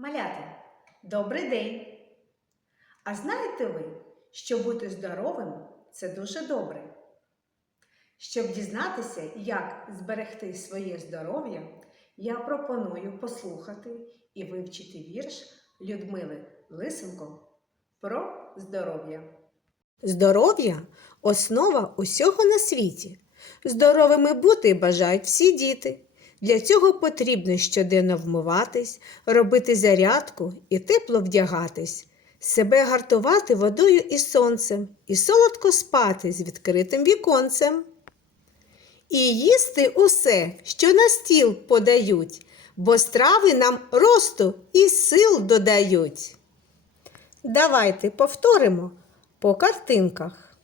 Малята, добрий день! А знаєте ви, що бути здоровим це дуже добре? Щоб дізнатися, як зберегти своє здоров'я, я пропоную послухати і вивчити вірш Людмили Лисенко про здоров'я. Здоров'я основа усього на світі. Здоровими бути бажають всі діти. Для цього потрібно щоденно вмиватись, робити зарядку і тепло вдягатись, себе гартувати водою і сонцем, і солодко спати з відкритим віконцем. І їсти усе, що на стіл подають, бо страви нам росту і сил додають. Давайте повторимо по картинках.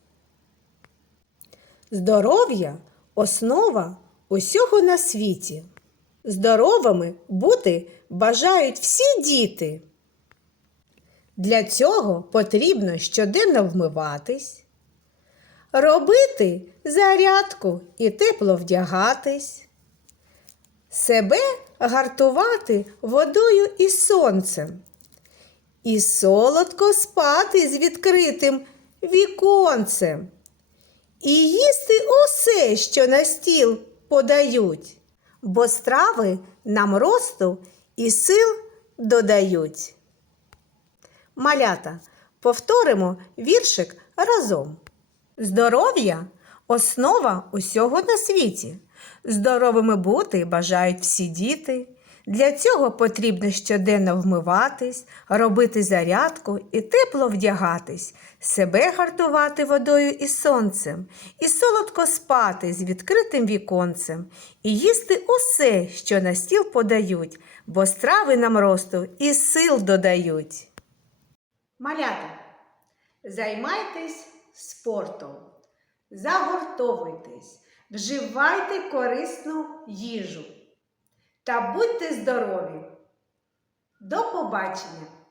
Здоров'я основа усього на світі. Здоровими бути бажають всі діти. Для цього потрібно щоденно вмиватись, робити зарядку і тепло вдягатись, себе гартувати водою і сонцем, і солодко спати з відкритим віконцем, і їсти усе, що на стіл подають, бо страви нам росту і сил додають. Малята, повторимо віршик разом. Здоров'я основа усього на світі. Здоровими бути бажають всі діти. Для цього потрібно щоденно вмиватись, робити зарядку і тепло вдягатись, себе гартувати водою і сонцем, і солодко спати з відкритим віконцем, і їсти усе, що на стіл подають, бо страви нам росту і сил додають. Малята, займайтесь спортом, загортовуйтесь, вживайте корисну їжу та будьте здорові. До побачення!